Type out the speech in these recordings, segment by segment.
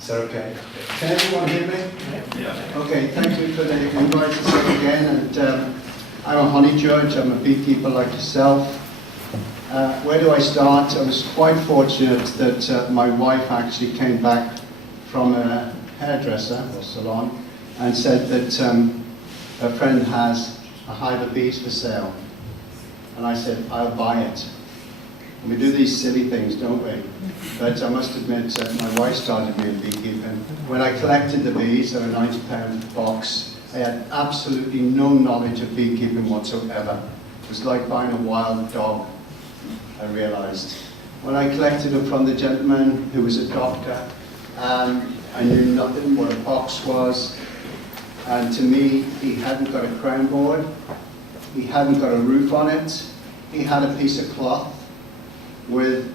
Is that okay? Can everyone hear me? Yeah. Okay, thank you for the invite to sit again. And I'm a honey judge, I'm a beekeeper like yourself. Where do I start? I was quite fortunate that my wife actually came back from a hairdresser or salon and said that her friend has a hive of bees for sale. And I said, I'll buy it. And we do these silly things, don't we? But I must admit, my wife started me in beekeeping. When I collected the bees, they were a £90 box. I had absolutely no knowledge of beekeeping whatsoever. It was like buying a wild dog, I realized. When I collected them from the gentleman who was a doctor, I knew nothing what a box was. And to me, he hadn't got a crown board. He hadn't got a roof on it. He had a piece of cloth with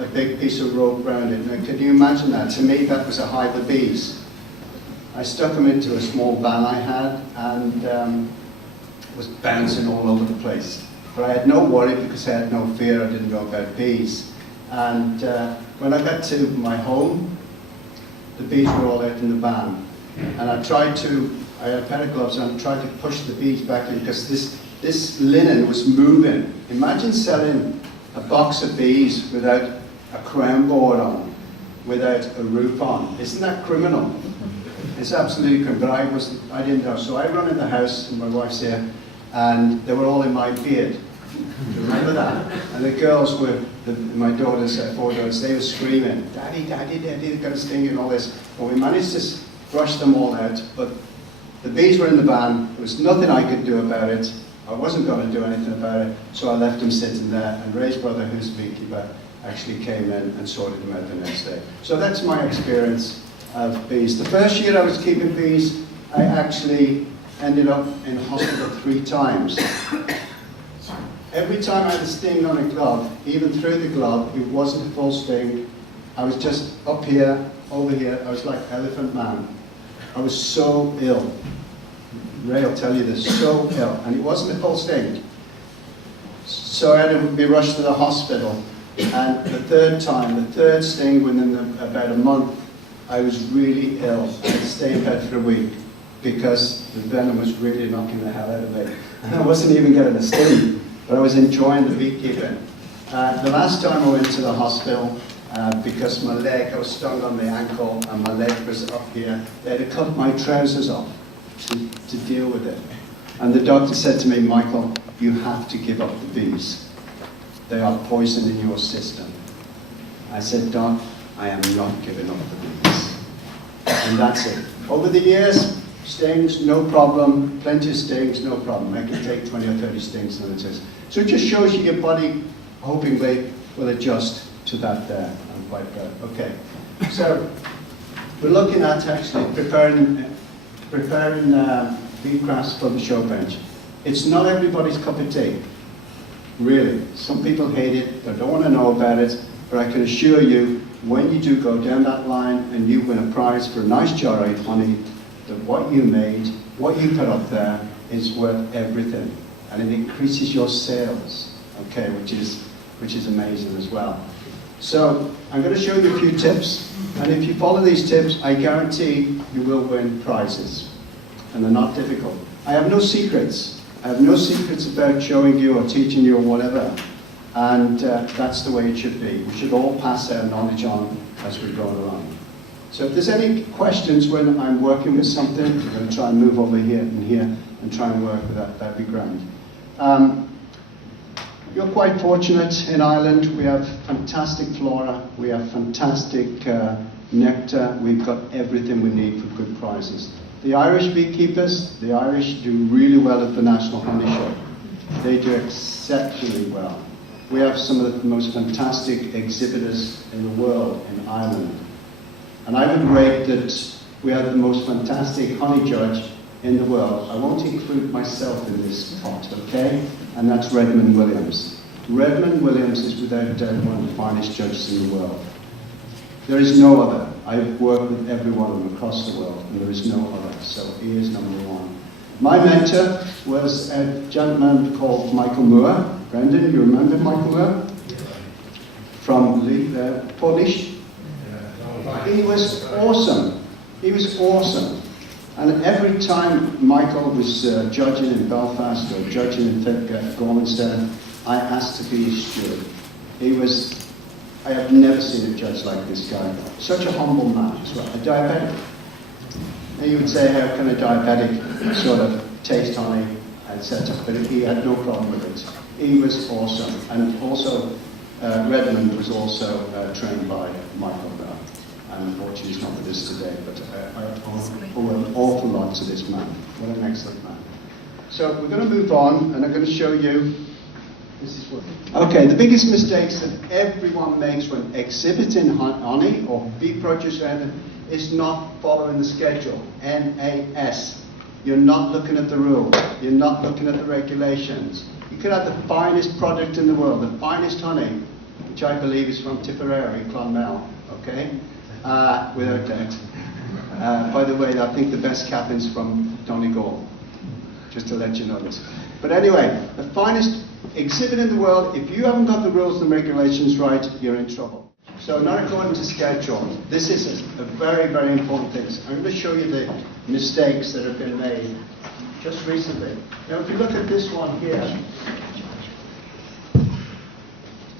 a big piece of rope around it. Now, can you imagine that? To me, that was a hive of bees. I stuck them into a small van I had and was bouncing all over the place. But I had no worry because I had no fear. I didn't know about bees. And when I got to my home, the bees were all out in the van. And I had a pair of gloves and I tried to push the bees back in because this linen was moving. Imagine selling a box of bees without a crown board on, without a roof on. Isn't that criminal? It's absolutely criminal, but I didn't know. So I run in the house, and my wife's here, and they were all in my beard. Do you remember that? And the girls were, my daughters, 4 daughters, they were screaming, Daddy, Daddy, Daddy, got a sting and all this. Well, we managed to brush them all out, but the bees were in the van. There was nothing I could do about it. I wasn't going to do anything about it, so I left them sitting there, and Ray's brother, who's a beekeeper, actually came in and sorted them out the next day. So that's my experience of bees. The first year I was keeping bees, I actually ended up in hospital 3 times. Every time I had a sting on a glove, even through the glove, it wasn't a full sting. I was just up here, over here, I was like Elephant Man. I was so ill. Ray will tell you this, so ill, and it wasn't a full sting. So I had to be rushed to the hospital, and the third sting within about a month, I was really ill. I had to stay in bed for a week because the venom was really knocking the hell out of me. And I wasn't even getting a sting, but I was enjoying the beekeeping. The last time I went to the hospital, because my leg, I was stung on the ankle, and my leg was up here, they had to cut my trousers off to deal with it. And the doctor said to me, Michael, you have to give up the bees. They are poison in your system. I said, Doc, I am not giving up the bees. And that's it. Over the years, stings, no problem. Plenty of stings, no problem. I can take 20 or 30 stings, and it is. So it just shows you your body, hopefully, will adjust to that there. I'm quite good. Okay. So we're looking at actually preparing bee crafts for the show bench. It's not everybody's cup of tea, really. Some people hate it, they don't want to know about it, but I can assure you, when you do go down that line and you win a prize for a nice jar of honey, that what you made, what you put up there, is worth everything. And it increases your sales, okay, which is amazing as well. So I'm going to show you a few tips, and if you follow these tips, I guarantee you will win prizes. And they're not difficult. I have no secrets. I have no secrets about showing you or teaching you or whatever. And that's the way it should be. We should all pass our knowledge on as we go along. So if there's any questions when I'm working with something, I'm going to try and move over here and try and work with that. That'd be grand. You're quite fortunate in Ireland. We have fantastic flora. We have fantastic nectar. We've got everything we need for good prizes. The Irish beekeepers, the Irish do really well at the National Honey Show. They do exceptionally well. We have some of the most fantastic exhibitors in the world in Ireland. And I would rate that we have the most fantastic honey judge in the world. I won't include myself in this pot, okay? And that's Redmond Williams. Redmond Williams is without doubt one of the finest judges in the world. There is no other. I've worked with every one of them across the world, and there is no other. So he is #1. My mentor was a gentleman called Michael Moore. Brendan, you remember Michael Moore? From Polish? He was awesome. He was awesome. And every time Michael was judging in Belfast or judging in Gormanstown, I asked to be his steward. I have never seen a judge like this guy. Such a humble man as well, a diabetic. And you would say, how can a diabetic sort of taste honey, etc. But he had no problem with it. He was awesome. And also, Redmond was also trained by Michael Bell. And unfortunately he's not with us today, but I owe an awful lot to this man. What an excellent man. So we're going to move on, and I'm going to show you. This is what. Okay, the biggest mistakes that everyone makes when exhibiting honey or bee produce or anything is not following the schedule. NAS. You're not looking at the rules. You're not looking at the regulations. You could have the finest product in the world, the finest honey, which I believe is from Tipperary, Clonmel, okay? Without doubt. By the way, I think the best captain's from Donegal, just to let you know this. But anyway, the finest exhibit in the world, if you haven't got the rules and regulations right, you're in trouble. So not according to schedule. This is a very, very important thing. So I'm going to show you the mistakes that have been made just recently. Now, if you look at this one here,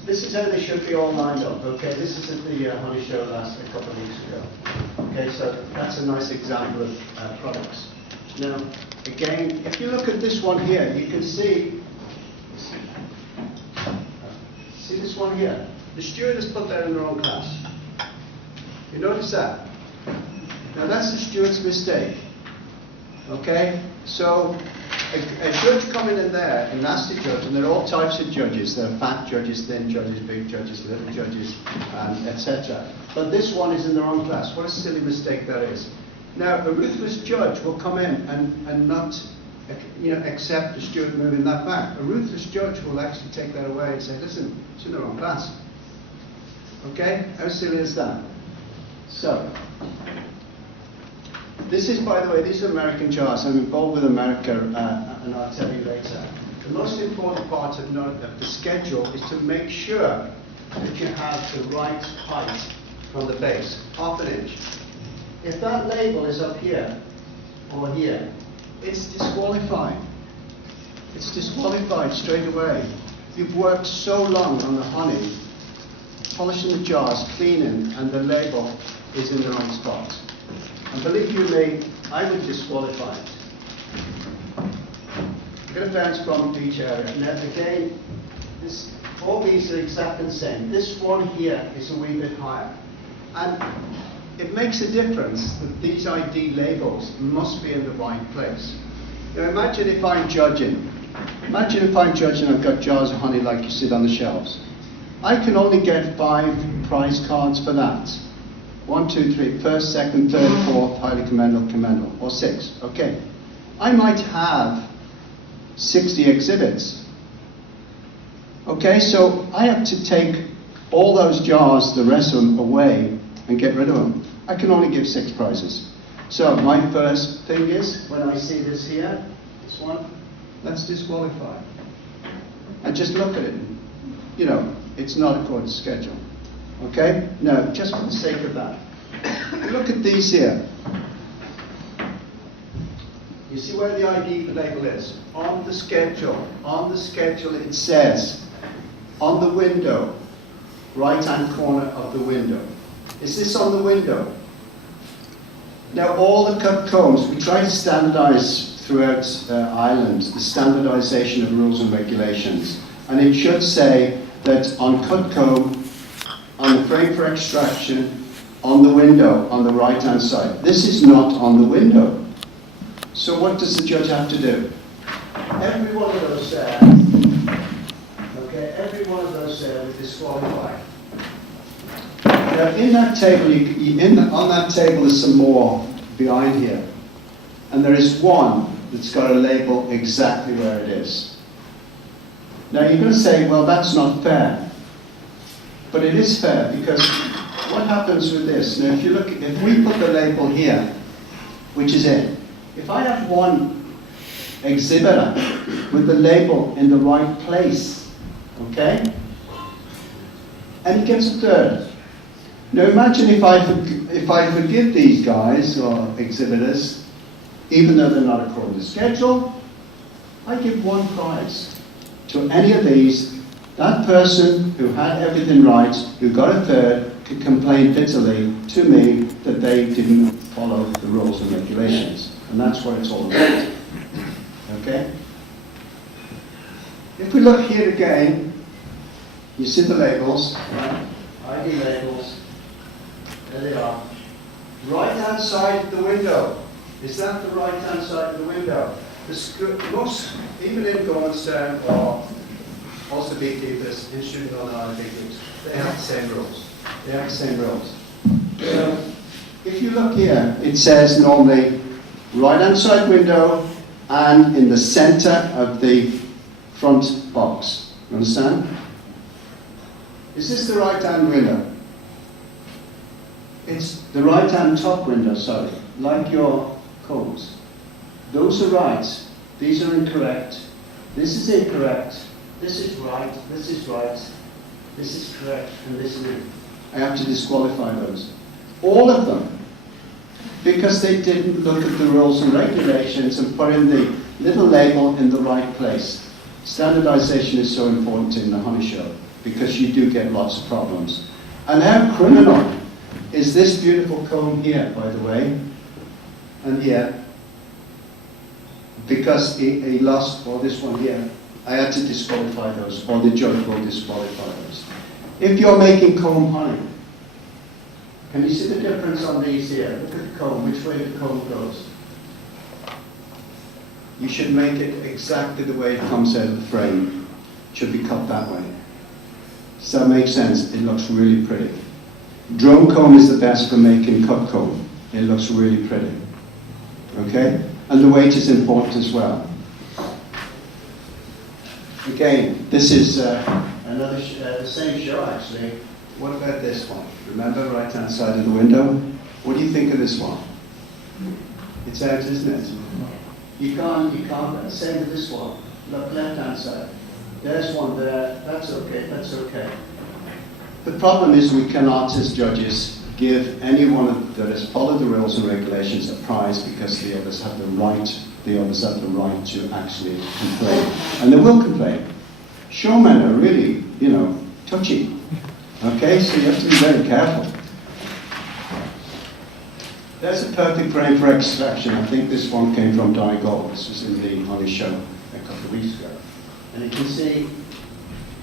this is how they should be all lined up, okay? This is at the honey show a couple of weeks ago. Okay, so that's a nice example of products. Now, again, if you look at this one here, you can see this one here? The steward has put that in the wrong class. You notice that? Now, that's the steward's mistake. Okay? So, a judge coming in there, a nasty judge, and there are all types of judges. There are fat judges, thin judges, big judges, little judges, etc. But this one is in the wrong class. What a silly mistake that is. Now, a ruthless judge will come in and not accept the steward moving that back. A ruthless judge will actually take that away and say, listen, it's in the wrong class. Okay? How silly is that? So, this is, by the way, these are American jars. I'm involved with America, and I'll tell you later. The most important part of the schedule is to make sure that you have the right height from the base, 1/2 inch. If that label is up here or here, it's disqualified. It's disqualified straight away. You've worked so long on the honey, polishing the jars, cleaning, and the label is in the wrong spot. And believe you me, I would disqualify it. I'm going to bounce from each area. Now again, all these are exactly the same. This one here is a wee bit higher. And it makes a difference that these ID labels must be in the right place. Now imagine if I'm judging. Imagine if I'm judging, I've got jars of honey like you see on the shelves. I can only get 5 prize cards for that. 1, 2, 3, first, second, third, fourth, highly commendable, or 6. Okay. I might have 60 exhibits. Okay, so I have to take all those jars, the rest of them, away and get rid of them. I can only give 6 prizes. So my first thing is, when I see this here, this one, that's disqualified. I just look at it. It's not according to schedule. Okay? Now, just for the sake of that, look at these here. You see where the ID label is? On the schedule. On the schedule it says, on the window, right-hand corner of the window. Is this on the window? Now, all the cut combs, we try to standardize throughout Ireland the standardization of rules and regulations. And it should say that on cut comb, on the frame for extraction, on the window, on the right-hand side. This is not on the window. So what does the judge have to do? Every one of those there, okay, every one of those there would disqualify. Now in that table, on that table there's some more behind here. And there is one that's got a label exactly where it is. Now you're going to say, well, that's not fair. But it is fair, because what happens with this? Now, if we put the label here, which is it, if I have one exhibitor with the label in the right place, okay, and he gets a third. Now, imagine if if I forgive these guys or exhibitors, even though they're not according to schedule, I give one prize to any of these. That person who had everything right, who got a third, could complain bitterly to me that they didn't follow the rules and regulations. And that's what it's all about. Okay? If we look here again, you see the labels, right? ID labels. There they are. Right-hand side of the window. Is that the right-hand side of the window? Most, even in Gormanstown or also beekeepers, instituting on our beekeepers, they have the same rules. They have the same rules. So, if you look here, it says normally right-hand side window and in the center of the front box. You understand? Is this the right-hand window? It's the right-hand top window, sorry, like your combs. Those are right, these are incorrect, this is incorrect, this is right, this is right, this is correct, and this is incorrect. I have to disqualify those. All of them. Because they didn't look at the rules and regulations and put in the little label in the right place. Standardization is so important in the honey show because you do get lots of problems. And how criminal is this beautiful comb here, by the way, and here, because he lost, or this one here, I had to disqualify those, or the judge will disqualify those. If you're making comb honey, can you see the difference on these here? Look at the comb, which way the comb goes. You should make it exactly the way it comes out of the frame. It should be cut that way. Does that make sense? It looks really pretty. Drone comb is the best for making cut comb. It looks really pretty. Okay? And the weight is important as well. Again, this is another the same show actually. What about this one? Remember, right-hand side of the window? What do you think of this one? It's out, isn't it? You can't, same with this one. Look, left-hand side. There's one there, that's okay, that's okay. The problem is we cannot, as judges, give anyone that has followed the rules and regulations a prize because the others have the right to actually complain. And they will complain. Showmen are really, touchy. Okay, so you have to be very careful. There's a perfect frame for extraction. I think this one came from Donegal. This was in the honey show a couple of weeks ago. And you can see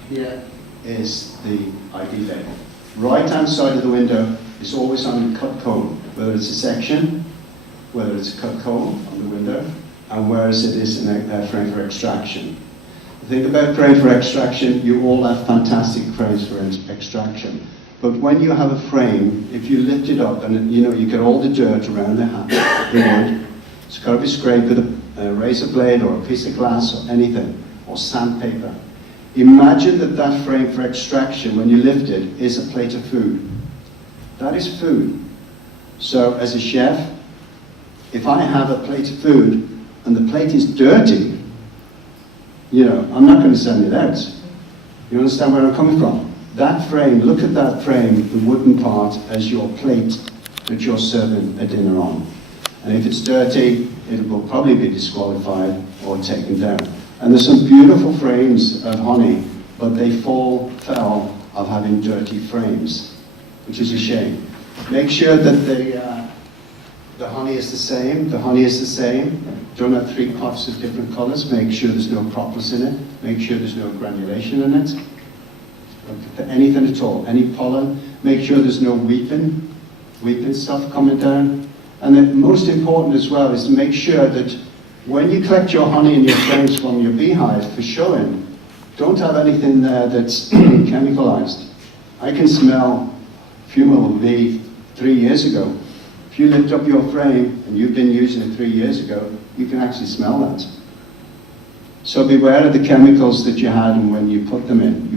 here is the ID label. Right-hand side of the window is always on the cut comb, whether it's a section, whether it's a cut comb on the window, and whereas it is in a frame for extraction. The thing about frame for extraction, you all have fantastic frames for extraction. But when you have a frame, if you lift it up and you get all the dirt around the wood, it's got to be scraped with a razor blade or a piece of glass or anything, or sandpaper. Imagine that frame for extraction, when you lift it, is a plate of food. That is food. So as a chef, if I have a plate of food and the plate is dirty, I'm not going to send it out. You understand where I'm coming from? That frame, look at that frame, the wooden part, as your plate that you're serving a dinner on. And if it's dirty, it will probably be disqualified or taken down. And there's some beautiful frames of honey, but they fall foul of having dirty frames, which is a shame. Make sure that the honey is the same. The honey is the same. Don't have 3 pots of different colors. Make sure there's no propolis in it. Make sure there's no granulation in it. Anything at all. Any pollen. Make sure there's no weeping stuff coming down. And then most important as well is to make sure that when you collect your honey and your frames from your beehive for showing, don't have anything there that's chemicalized. I can smell fumal bee 3 years ago. If you lift up your frame and you've been using it 3 years ago, you can actually smell that. So beware of the chemicals that you had and when you put them in.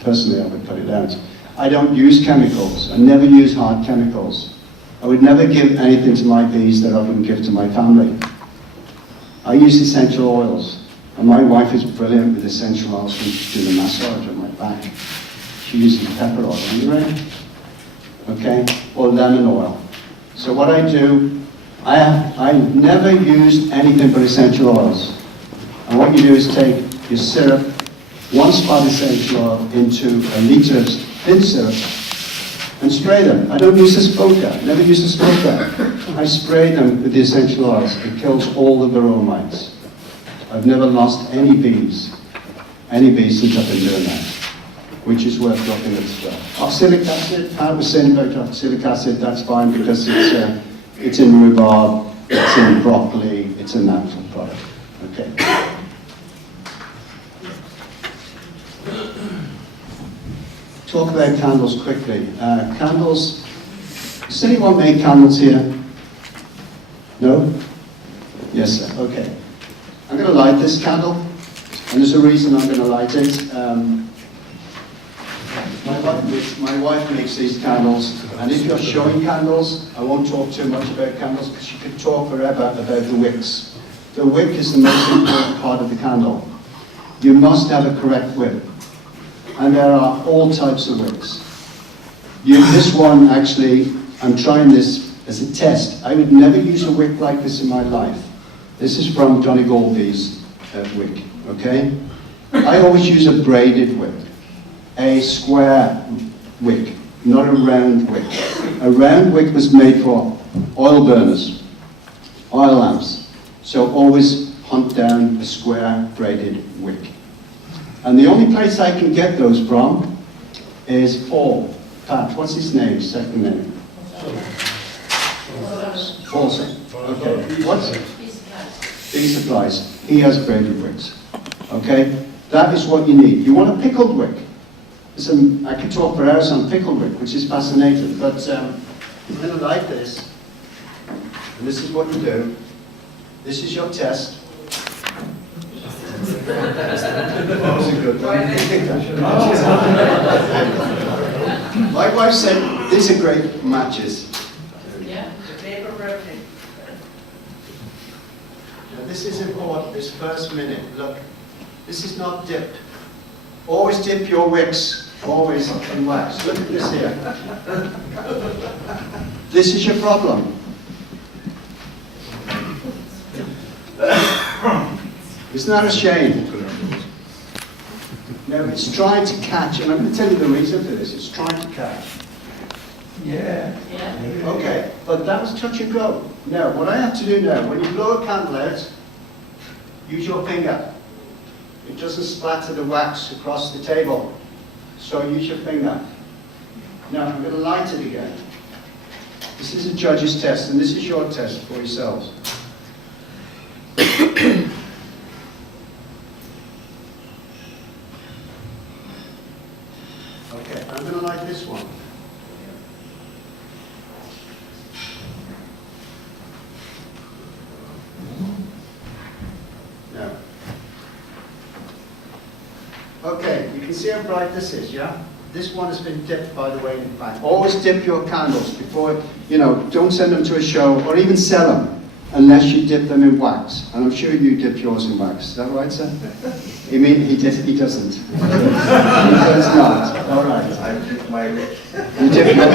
Personally, I would put it out. I don't use chemicals. I never use hard chemicals. I would never give anything to my bees that I wouldn't give to my family. I use essential oils. And my wife is brilliant with essential oils when she's doing a massage on my back. She uses pepper oil. Are you ready? okay, or lemon oil. So what I do, I never use anything but essential oils. And what you do is take your syrup, 1 spot essential oil into a litre of thin syrup, and spray them. I don't use a smoker, never use a smoker. I spray them with the essential oils. It kills all the varroa mites. I've never lost any bees since I've been doing that, which is worth looking at as well. Oxalic acid, I was saying about oxalic acid, that's fine because it's in rhubarb, it's in broccoli, it's a natural product. Okay. Talk about candles quickly. Candles, does anyone make candles here? No? Yes, sir. Okay. I'm going to light this candle, and there's a reason I'm going to light it. My wife makes these candles, and if you're showing candles, I won't talk too much about candles because you could talk forever about the wicks. The wick is the most important part of the candle. You must have a correct wick. And there are all types of wicks. This one, actually, I'm trying this as a test. I would never use a wick like this in my life. This is from Johnny Galway's wick, okay? I always use a braided wick, a square wick, not a round wick. A round wick was made for oil burners, oil lamps. So always hunt down a square braided wick. And the only place I can get those from is Paul. Pat, what's his name, second name? Paulson. Okay. What's it? Bee Supplies. He has braided wicks. Okay? That is what you need. You want a pickled wick. I could talk for hours on pickled wick, which is fascinating. But I'm going to light this. And this is what you do. This is your test. That was a good one. My wife said, these are great matches. Yeah, the paper perfect. Now this is important, this first minute. Look, this is not dipped. Always dip your wicks, always in wax. Look at this here. This is your problem. Isn't that a shame? No, it's trying to catch, and I'm going to tell you the reason for this. It's trying to catch. Yeah. Okay, but that was touch and go. Now, what I have to do now, when you blow a candle out, use your finger. It doesn't splatter the wax across the table. So use your finger. Now, I'm going to light it again. This is a judge's test, and this is your test for yourselves. Okay, I'm going to light this one. Now. Okay, you can see how bright this is, yeah? This one has been dipped, by the way, in fact. Always dip your candles before, don't send them to a show or even sell them unless you dip them in wax. And I'm sure you dip yours in wax. Is that right, sir? You mean he doesn't? He does not. All right. I dip my wick. You dip your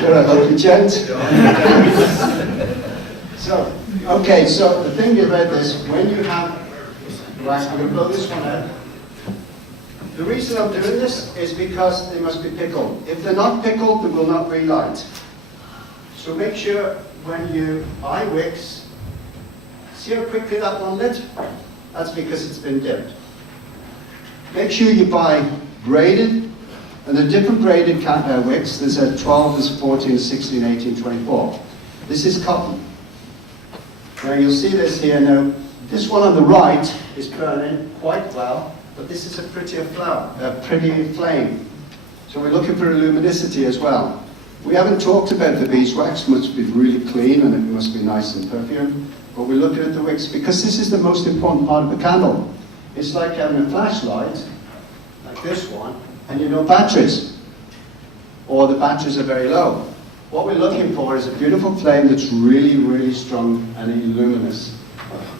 You're a lucky gent. So, okay, so the thing about this, when you have wax, I'm going to blow this one out. The reason I'm doing this is because they must be pickled. If they're not pickled, they will not relight. So make sure when you buy wicks, see how quickly that one lit? That's because it's been dipped. Make sure you buy braided, and there are different braided wicks. There's a 12, there's 14, 16, 18, 24. This is cotton. Now you'll see this here now. This one on the right is burning quite well, but this is a prettier flower, a pretty flame. So we're looking for luminosity as well. We haven't talked about the beeswax, must be really clean and it must be nice and perfumed, but we're looking at the wicks because this is the most important part of the candle. It's like having a flashlight, like this one, and batteries, or the batteries are very low. What we're looking for is a beautiful flame that's really, really strong and luminous.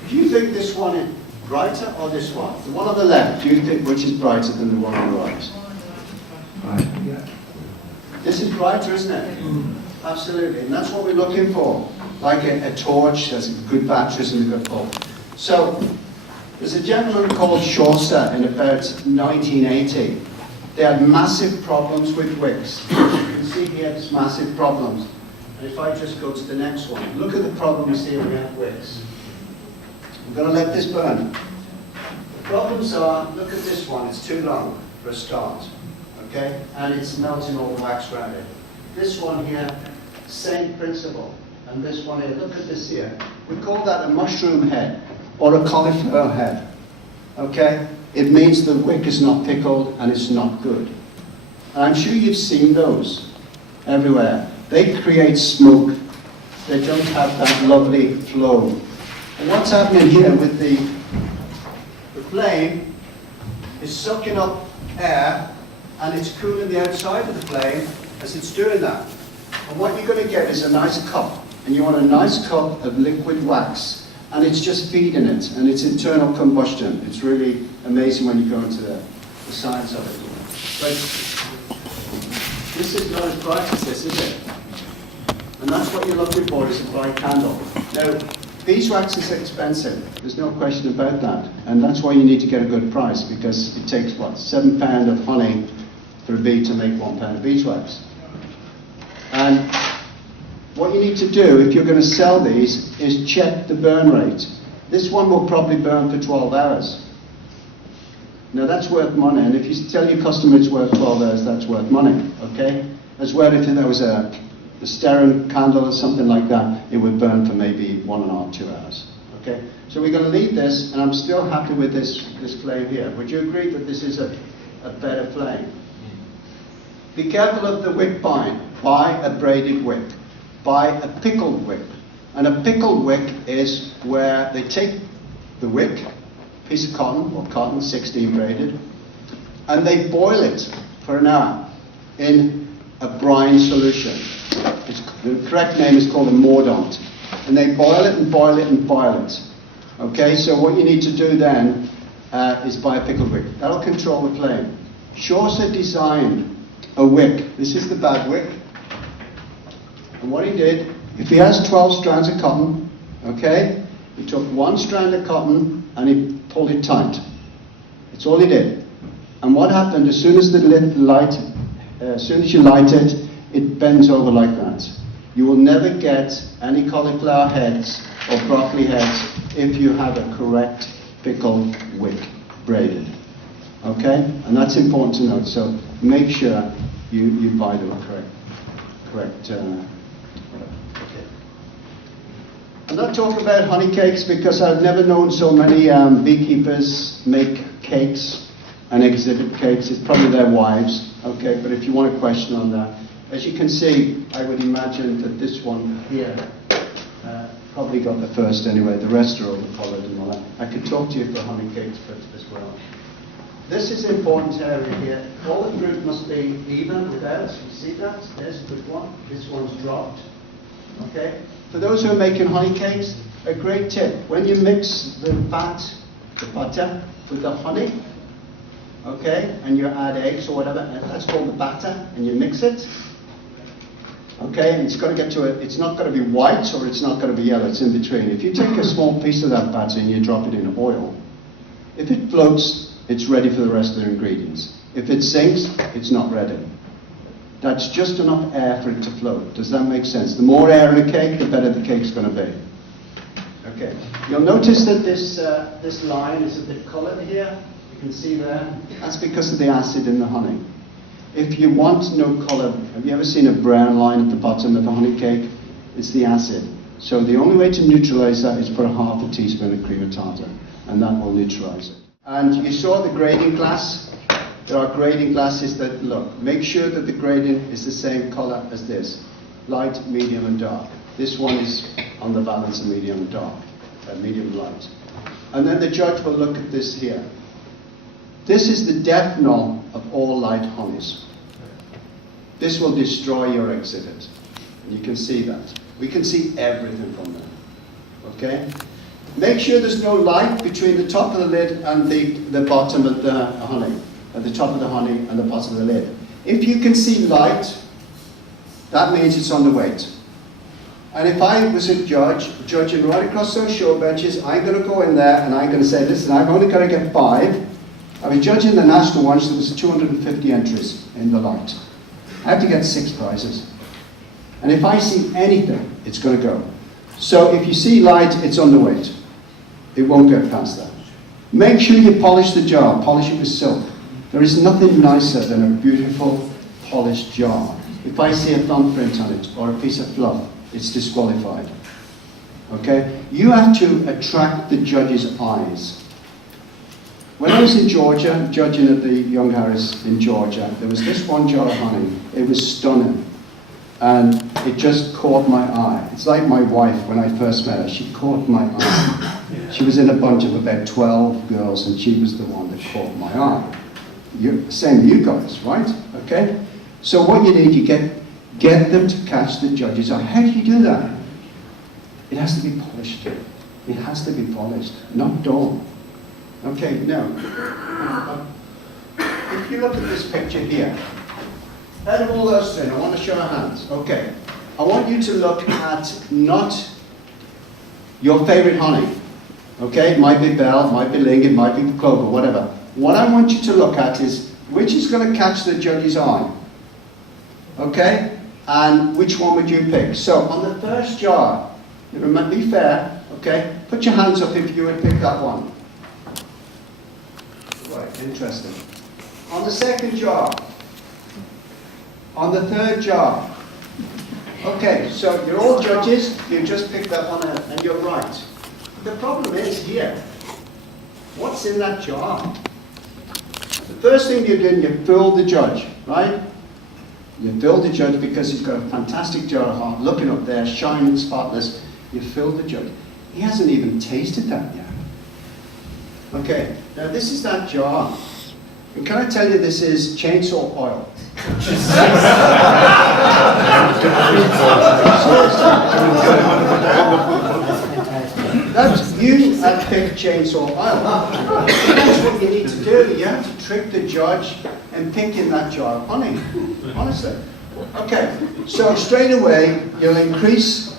Do you think this one is brighter or this one? The one on the left, do you think which is brighter than the one on the right? Right, yeah. This is brighter, isn't it? Absolutely, and that's what we're looking for. Like a torch, there's good batteries and a good bulb. So, there's a gentleman called Chaucer in about 1980. They had massive problems with wicks. You can see here, there's massive problems. And if I just go to the next one, look at the problems here with wicks. I'm going to let this burn. The problems are, look at this one, it's too long for a start. Okay? And it's melting all the wax around it. This one here, same principle. And this one here, look at this here. We call that a mushroom head or a cauliflower head. Okay? It means the wick is not pickled and it's not good. And I'm sure you've seen those everywhere. They create smoke. They don't have that lovely flow. And what's happening here with the flame is sucking up air and it's cooling the outside of the flame as it's doing that. And what you're going to get is a nice cup. And you want a nice cup of liquid wax. And it's just feeding it. And it's internal combustion. It's really amazing when you go into the science of it. But this is not as bright as this, is it? And that's what you're looking for, is a bright candle. Now, beeswax is expensive. There's no question about that. And that's why you need to get a good price, because it takes, what, £7 of honey for a bee to make £1 of beeswax. And what you need to do, if you're going to sell these, is check the burn rate. This one will probably burn for 12 hours. Now that's worth money, and if you tell your customer it's worth 12 hours, that's worth money, okay? As well, if there was a Sterin candle or something like that, it would burn for maybe 1.5 to 2 hours, okay? So we're going to leave this, and I'm still happy with this flame here. Would you agree that this is a better flame? Be careful of the wick buying. Buy a braided wick. Buy a pickled wick. And a pickled wick is where they take the wick, piece of cotton, or cotton, 16 braided, and they boil it for an hour in a brine solution. The correct name is called a mordant. And they boil it and boil it and boil it. Okay, so what you need to do then is buy a pickled wick. That'll control the flame. Chaucer designed a wick. This is the bad wick. And what he did, if he has 12 strands of cotton, okay, he took one strand of cotton and he pulled it tight. That's all he did. And what happened, as soon as you light it, it bends over like that. You will never get any cauliflower heads or broccoli heads if you have a correct pickled wick braided. Okay? And that's important to note. So make sure you buy the correct okay. I'm not talking about honey cakes because I've never known so many beekeepers make cakes and exhibit cakes. It's probably their wives. Okay, but if you want a question on that, as you can see, I would imagine that this one here probably got the first anyway. The rest are overcoloured and all that. I could talk to you for honey cakes as well. This is an important area here. All the fruit must be even without. You see that? There's a good one. This one's dropped. Okay? For those who are making honey cakes, a great tip. When you mix the butter with the honey, okay, and you add eggs or whatever, and that's called the batter, and you mix it, okay, and it's got to get to it's not going to be white or it's not going to be yellow, it's in between. If you take a small piece of that batter and you drop it in oil, if it floats, it's ready for the rest of the ingredients. If it sinks, it's not ready. That's just enough air for it to float. Does that make sense? The more air in a cake, the better the cake's going to be. Okay. You'll notice that this line is a bit coloured here. You can see there. That's because of the acid in the honey. If you want no colour, have you ever seen a brown line at the bottom of a honey cake? It's the acid. So the only way to neutralise that is put half a teaspoon of cream of tartar, and that will neutralise it. And you saw the grading glass. There are grading glasses that, look, make sure that the grading is the same colour as this. Light, medium and dark. This one is on the balance of medium and dark, medium light. And then the judge will look at this here. This is the death knell of all light honeys. This will destroy your exhibit. And you can see that. We can see everything from there. Okay? Make sure there's no light between the top of the lid and the bottom of the honey. At the top of the honey and the bottom of the lid. If you can see light, that means it's underweight. And if I was a judge, judging right across those short benches, I'm going to go in there and I'm going to say, listen, I've only got to get 5. I was judging the national ones, there was 250 entries in the lot. I have to get 6 prizes. And if I see anything, it's going to go. So if you see light, it's underweight. It won't get past that. Make sure you polish the jar, polish it with silk. There is nothing nicer than a beautiful polished jar. If I see a thumbprint on it or a piece of fluff, it's disqualified. Okay? You have to attract the judge's eyes. When I was in Georgia, judging at the Young Harris in Georgia, there was this one jar of honey. It was stunning. And it just caught my eye. It's like my wife, when I first met her, she caught my eye. She was in a bunch of about 12 girls, and she was the one that caught my eye. Same with you guys, right? Okay? So what you need, you get them to catch the judge's eye. How do you do that? It has to be polished. It has to be polished, not dull. Okay, now, if you look at this picture here, out of all those things, I want to show our hands. Okay, I want you to look at not your favorite honey. Okay, it might be Bell, it might be Ling, it might be Clover, whatever. What I want you to look at is which is going to catch the judge's eye. Okay, and which one would you pick? So on the first jar, remember, be fair. Okay, put your hands up if you would pick that one. Right, interesting. On the second jar. On the third jar. Okay, so you're all judges, you just picked that one out, and you're right. The problem is here, what's in that jar? The first thing you do, you fill the judge, right? You fill the judge because he's got a fantastic jar of honey, looking up there, shining, spotless. You fill the judge. He hasn't even tasted that yet. Okay, now this is that jar. And can I tell you this is chainsaw oil? That's, you have picked chainsaw oil. That's what you need to do. You have to trick the judge and pick in that jar of honey. Honestly. Okay, so straight away you'll increase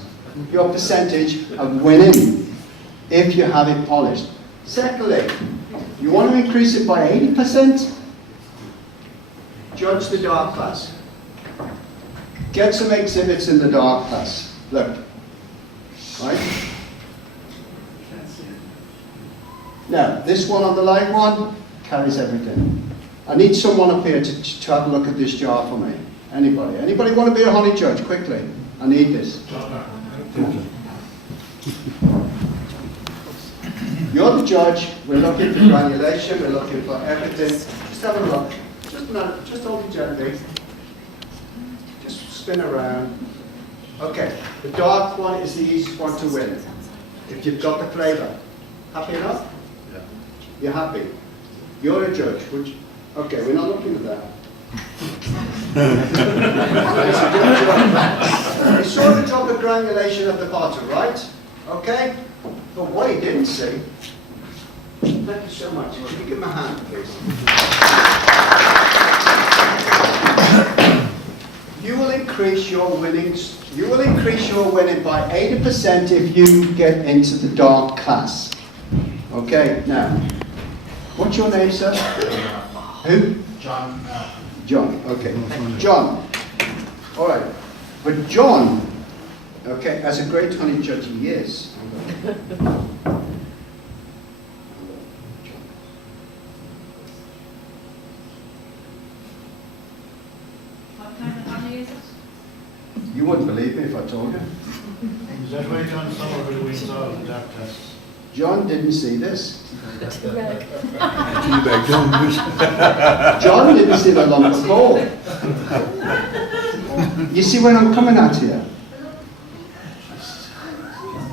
your percentage of winning if you have it polished. Secondly, you want to increase it by 80%? Judge the dark class. Get some exhibits in the dark class. Look. Right? Now, this one on the light one carries everything. I need someone up here to have a look at this jar for me. Anybody? Anybody want to be a honey judge? Quickly. I need this. You're the judge. We're looking for granulation. We're looking for everything. Just have a look. Just hold it gently. Just spin around. Okay. The dark one is the easiest one to win. If you've got the flavour. Happy enough? Yeah. You're happy? You're a judge. Okay, we're not looking at that. You saw the drop of granulation at the bottom, right? Okay? But what he didn't see, thank you so much. Can you give him a hand, please? You will increase your winnings. You will increase your winning by 80% if you get into the dark class. Okay, now, what's your name, sir? Who? John. John, okay. John. All right. But John, okay, as a great honey judge he is. What kind of honey is it? You wouldn't believe me if I told you. Is that why John Summer will win all the dark tests? John didn't see this. Teabag, don't use John didn't see the lump of coal. You see where I'm coming at here?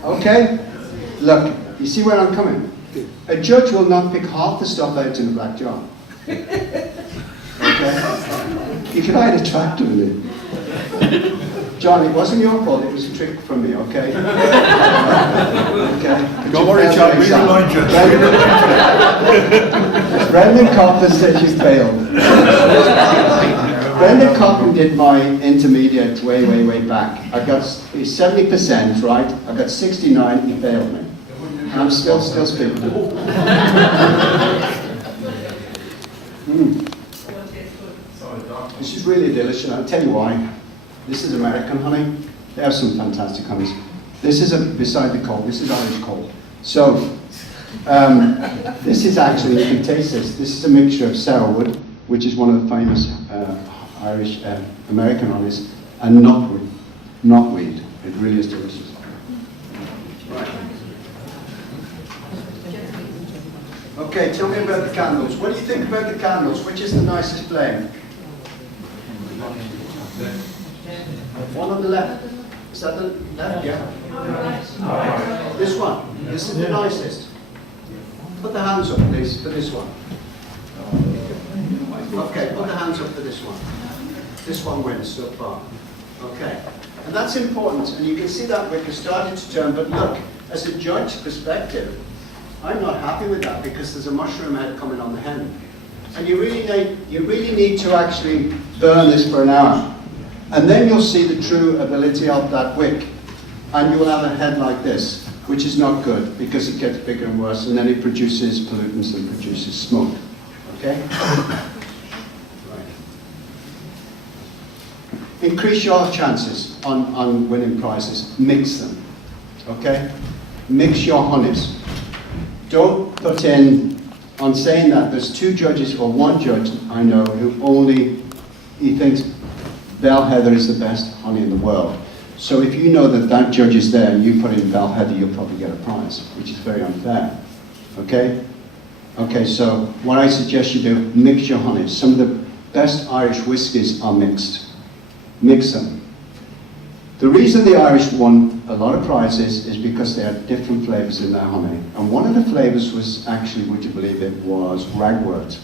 Okay? Look, you see where I'm coming? A judge will not pick half the stuff out in the black jar. Okay? You can hide a tractor in it. John, it wasn't your fault, it was a trick from me, okay? Okay? Don't worry, John, we remind you. Brendan Copper said you failed. Brenda Cochrane did my intermediate way back. I got 70%, right? I got 69, he failed me. And I'm still speaking. This is really delicious. I'll tell you why. This is American honey. They have some fantastic honeys. This is beside the coal. This is Irish coal. So, this is actually, you can taste this. This is a mixture of sourwood, which is one of the famous Irish American honeys, and knotweed. It really is delicious. Right. Okay, tell me about the candles. What do you think about the candles? Which is the nicest flame? One on the left. Is that the left? Yeah. This one. This is the nicest. Put the hands up, please, for this one. Okay, put the hands up for this one. This one wins so far. Okay. And that's important. And you can see that wick has started to turn. But look, as a judge perspective, I'm not happy with that because there's a mushroom head coming on the hen. And you really need to actually burn this for an hour. And then you'll see the true ability of that wick. And you will have a head like this, which is not good because it gets bigger and worse, and then it produces pollutants and produces smoke. Okay? Right. Increase your chances on winning prizes. Mix them. Okay? Mix your honeys. Don't put in, on saying that, there's two judges or one judge I know who he thinks Bell Heather is the best honey in the world. So if you know that judge is there and you put in Bell Heather, you'll probably get a prize, which is very unfair. Okay? Okay, so what I suggest you do, mix your honeys. Some of the best Irish whiskies are mixed. Mix them. The reason the Irish won a lot of prizes is because they had different flavors in their honey. And one of the flavors was actually, would you believe it, was ragwort.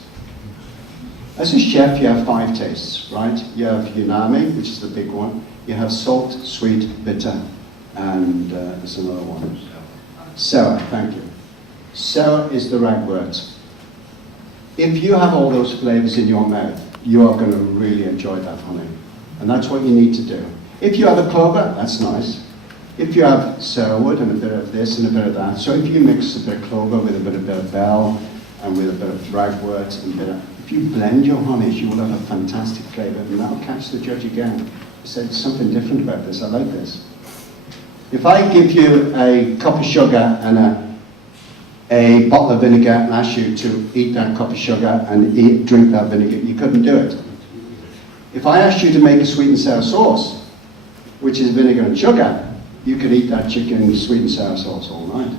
As a chef, you have 5 tastes, right? You have unami, which is the big one. You have salt, sweet, bitter, and there's another one. Sour, thank you. Sour is the ragwort. If you have all those flavors in your mouth, you are going to really enjoy that honey. And that's what you need to do. If you have a clover, that's nice. If you have sourwood and a bit of this and a bit of that, so if you mix a bit of clover with a bit of bell and with a bit of ragwort and a bit of, if you blend your honeys, you will have a fantastic flavor, and that'll catch the judge again. He said something different about this. I like this. If I give you a cup of sugar and a bottle of vinegar and ask you to eat that cup of sugar and drink that vinegar, you couldn't do it. If I asked you to make a sweet and sour sauce, which is vinegar and sugar, you could eat that chicken sweet and sour sauce all night.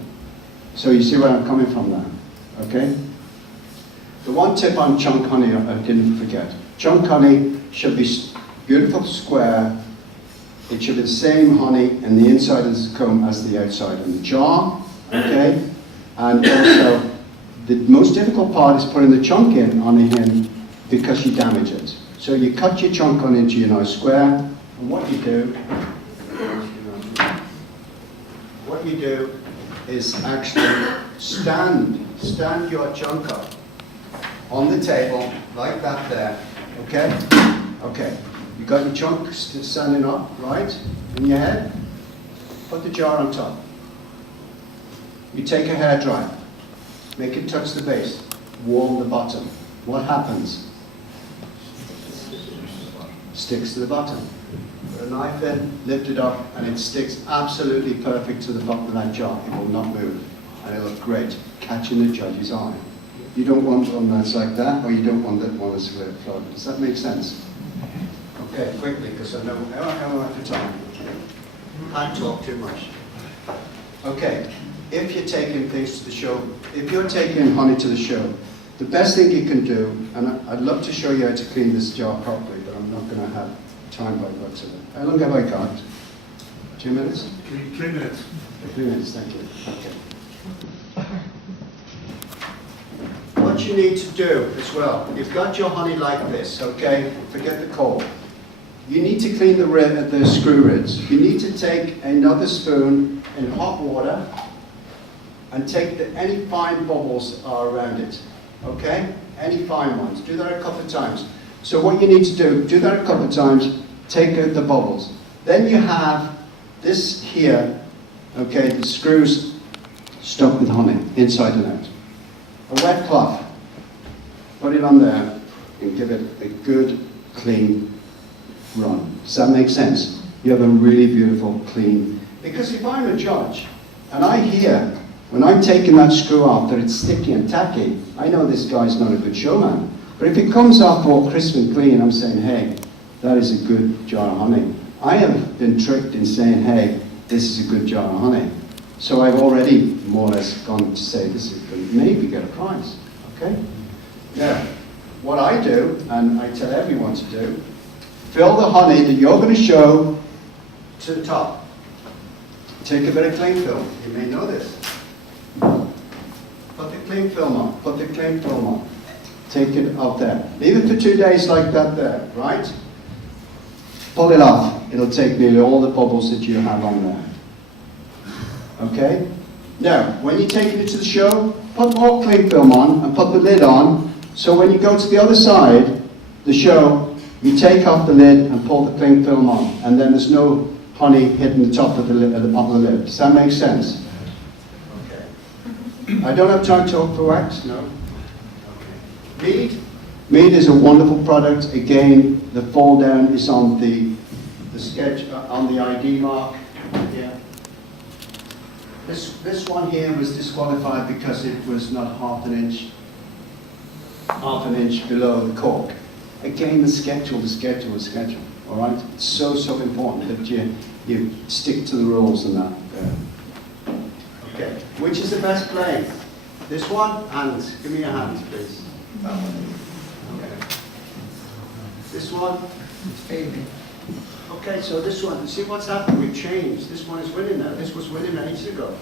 So you see where I'm coming from now, okay? The one tip on chunk honey I didn't forget. Chunk honey should be beautiful square. It should be the same honey in the inside of the comb as the outside in the jar, okay? And also, the most difficult part is putting the chunk on the hen because you damage it. So you cut your chunk on into your nice square, and what you do is actually stand your chunk up on the table like that there, okay? Okay, you got your chunk standing up, right, in your head. Put the jar on top. You take a hairdryer, make it touch the base, warm the bottom. What happens? Sticks to the bottom. Put a knife in, lift it up, and it sticks absolutely perfect to the bottom of that jar. It will not move, and it'll look great, catching the judge's eye. You don't want one that's like that, or you don't want that one that's floating. Does that make sense? Okay, quickly, because I know I'm out of time. Can't talk too much. Okay, if you're taking things to the show, if you're taking honey to the show, the best thing you can do, and I'd love to show you how to clean this jar properly, but I'm not going to have time by the looks of it. How long have I got? 2 minutes? 3 minutes. 3 minutes, thank you. Okay. What you need to do as well, you've got your honey like this, okay? Forget the coal. You need to clean the screw ribs. You need to take another spoon in hot water and take any fine bubbles are around it, okay? Any fine ones. Do that a couple of times. So what you need to do that a couple of times, take out the bubbles. Then you have this here, okay, the screws stuck with honey, inside and out. A wet cloth, put it on there and give it a good, clean run. Does that make sense? You have a really beautiful, clean, because if I'm a judge and I hear when I'm taking that screw off that it's sticky and tacky, I know this guy's not a good showman. But if it comes off all crisp and clean, I'm saying, hey, that is a good jar of honey. I have been tricked in saying, hey, this is a good jar of honey. So I've already more or less gone to say this is good, maybe get a prize, okay? Now, what I do, and I tell everyone to do, fill the honey that you're going to show to the top. Take a bit of cling film, you may know this. Put the cling film on, put the cling film on. Take it up there. Leave it for 2 days like that there, right? Pull it off. It'll take nearly all the bubbles that you have on there. Okay? Now, when you're taking it to the show, put more cling film on and put the lid on, so when you go to the other side, the show, you take off the lid and pull the cling film on, and then there's no honey hitting the top of the lid. Does that make sense? Okay. I don't have time to talk for wax, no? Okay. Mead is a wonderful product. Again, the fall down is on the sketch, on the ID mark. Yeah. This one here was disqualified because it was not half an inch below the cork. Again, the schedule. All right. It's so important that you stick to the rules and that. Okay. Which is the best plane? This one? Hands. Give me your hands, please. Okay. This one? Okay, so this one, see what's happened? We've changed. This one is winning now. This was winning ages ago.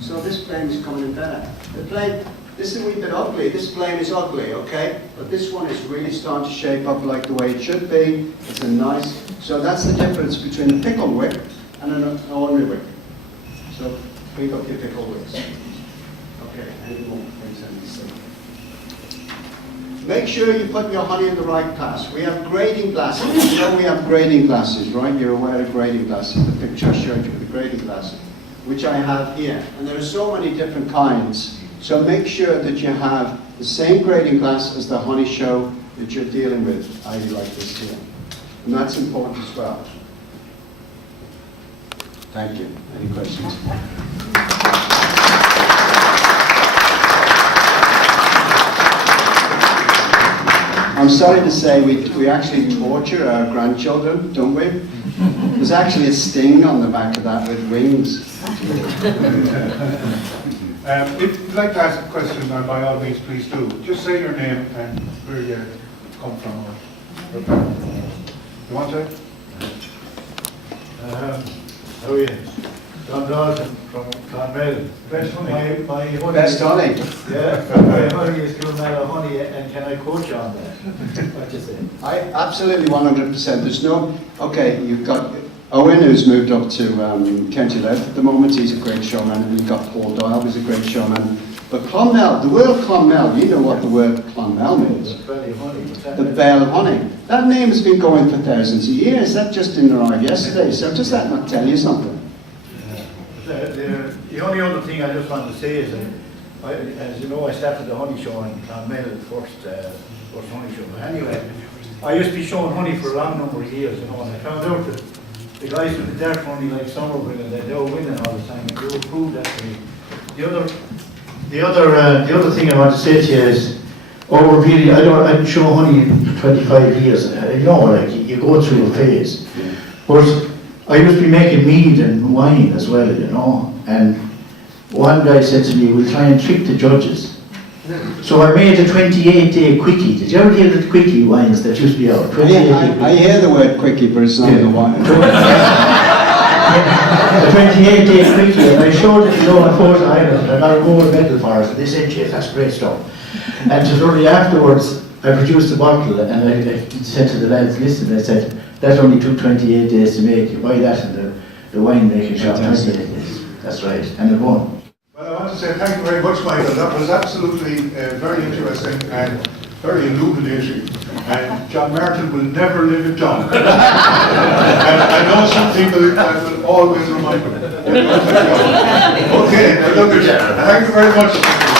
So this plane is coming in better. The plane, this is a wee bit ugly. This plane is ugly, okay? But this one is really starting to shape up like the way it should be. It's a nice, so that's the difference between a pickle wick and an ordinary wick. So pick up your pickle wicks. Okay, any more things I need to say? Make sure you put your honey in the right glass. We have grading glasses. You know we have grading glasses, right? You're aware of grading glasses. The picture I showed you with the grading glasses, which I have here. And there are so many different kinds. So make sure that you have the same grading glass as the honey show that you're dealing with, i.e. like this here. And that's important as well. Thank you. Any questions? I'm sorry to say we actually torture our grandchildren, don't we? There's actually a sting on the back of that with wings. If you'd like to ask a question, by all means, please do. Just say your name and where you come from. You want to? How are you? John Dawson from Clonmel. Best honey. My honey. Best honey. Yeah, my honey is Clonmel honey, and can I coach you on that? What you say? I absolutely 100%. There's no, okay, you've got Owen who's moved up to County Louth at the moment. He's a great showman, and you've got Paul Doyle who's a great showman. But Clonmel, the word Clonmel, you know what the word Clonmel means. The belly of honey. What's that? The Bell of Honey. That name has been going for thousands of years. That just didn't arrive yesterday. So does that not tell you something? The only other thing I just want to say is that, as you know, I started the honey show in Clonmel, the first honey show. But anyway, I used to be showing honey for a long number of years, you know, and I found out that the guys with the dark honey like Somerville, they were winning all the time, and they were proved that to me. The other thing I want to say to you is, really, I didn't show honey for 25 years. You know, like you go through a phase. But I used to be making mead and wine as well, you know. And one guy said to me, we'll try and trick the judges. So I made a 28-day quickie. Did you ever hear of the quickie wines that used to be out? I hear the word quickie, but it's not the wine. A 28-day quickie, and I showed it, you know, on Fort Island, and I got a gold medal for it. They said, Jeff, that's great stuff. And just only afterwards, I produced a bottle, and I said to the lads, listen, I said, that only took 28 days to make. You buy that in the winemaking shop, 28 days. That's right, and it won. Well, I want to say thank you very much, Michael. That was absolutely very interesting, and very illuminating. And John Martin will never live it down. And I know some people that will always remind him. Okay, now look, thank you very much.